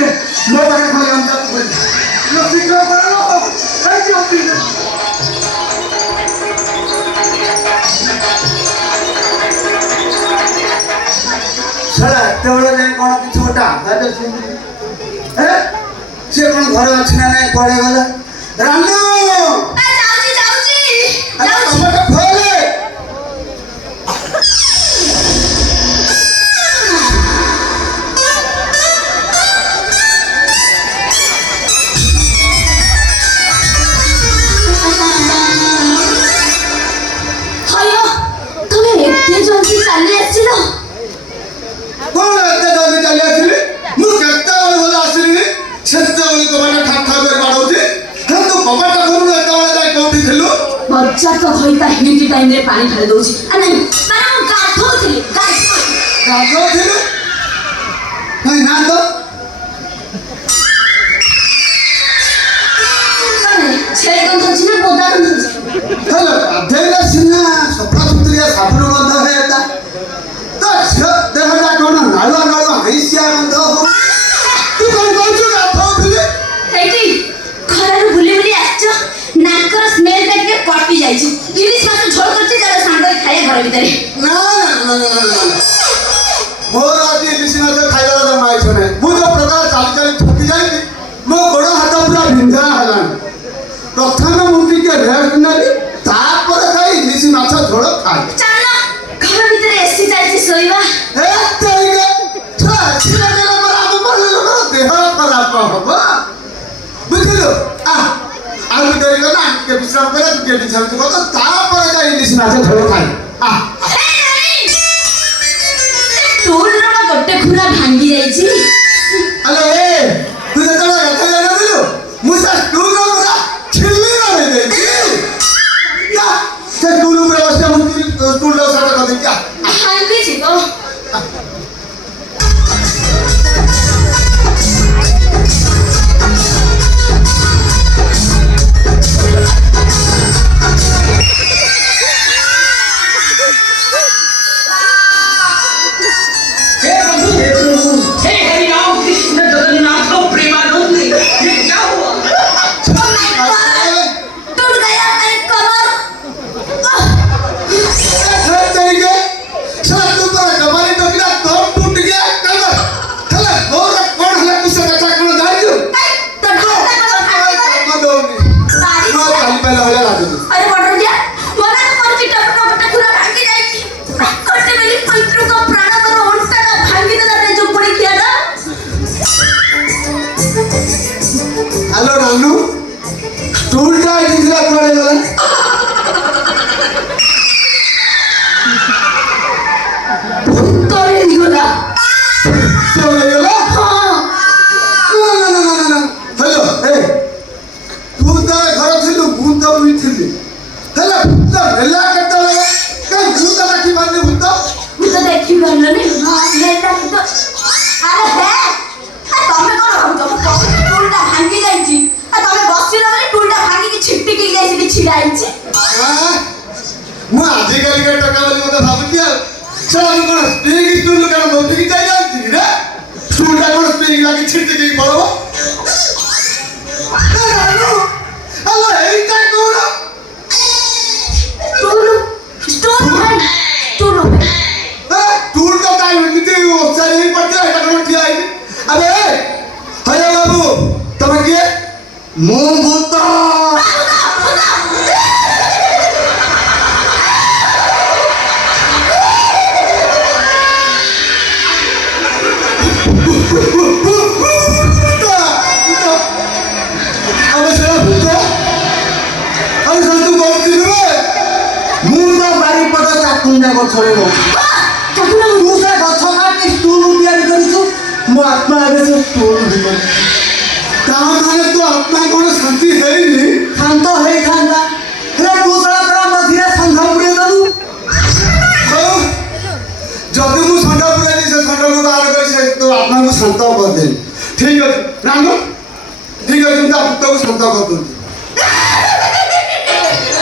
নে ମୋ ପାଖରେ ଖାଲି ଗାମୁଛା ଶୀଘ୍ର କର ସେଟା ଏତେବେଳେ ଯାଇ କ'ଣ କିଛି ଗୋଟେ ଆଘାତ ସିଏ କ'ଣ ଘରେ ଅଛି ନା ନାଇଁ କୁଆଡ଼େ ଗଲା ରାନୁ बच्चा तो होइता हिंदी टाइम रे पानी ढाल दउची आ नहीं माने हम गाधोथिली नहीं ना तो माने छे गंध छी ना बोदा गंध छी हेलो देला सिना सफा सुतरिया साबुन गंध हेता तो देहटा कोन नाळुआ हैसिया गंध हो तू कोन कहछु गाधोथिली एटी खरारू बुली बुली आछो नाकर स्मेल देख के कटि जाई छी इलिस मास झोल करछि जरा सांग खाए घर भीतर ना मोर आदि इलिस मास खाइला त माइ छने मु जो प्रकार चाली चाली थकी जाई मो गोड़ हाथ पूरा बिंधा हलान प्रथम मुंडी के रेस्ट नली तापर खाई इलिस मास झोल खाई चल घर भीतर एसी जाई सोइबा ए तेरे छा छिला गेला मरा हमर लोग देह खराब होबा बुझलो आलू देरी गला के विश्राम करे के विश्राम को तो तापर जाई इलिस मास झोल खाई टोल रा गट्टे खुरा भांगी जाई छी अरे तू तो चला गथा जाना दिलो मुसा टूल रा पूरा छिल्ली ना ले दे क्या से टूल ऊपर बसते हम टूल रा साटा कर दे क्या भांगी छी को हेलो रानू टूलटा दिखला पड़े गला तोरे निगला तोरे गला हां ना हेलो ए तू ता घर थिलु भूत भी थिली हेलो भूत हेला केटा लगा के भूत लाठी मारने भूत देखि गलो ने हेटा तो अरे हे तमे कोन टूलटा भांगी जाई छी तमे बसिलो रे टूलटा भांगी की छिट्टी की जाई छी छिड़ाई छी मु आधी काली के टका वाली मते भाबु कि सब कोन स्प्रिंग टूल का मोटी की जाई जाई रे टूलटा कोन स्प्रिंग लागी छिट्टी की पड़बो रानू अल्लाह एटा कोन टूल भाई टूल टूल तो काई मिलती वो सारी ही पड़ते है टका उठी आई अबे हरे बाबू तमे के मु भूत कुंडा को छोड़े हो कतना दूसरा गछ काटी स्टूल तैयारी करिछु मो आत्मा आगे से स्टूल भीतर काम माने तो आत्मा कोन शांति हेइनी शांत हेइ थांदा रे दूसरा तरह मधिया संघ पुरे दलु जदि मु संघ पुरे दी से संघ को बाहर कर से तो आत्मा को शांत कर दे ठीक है रामू ठीक है तुम तो शांत कर दो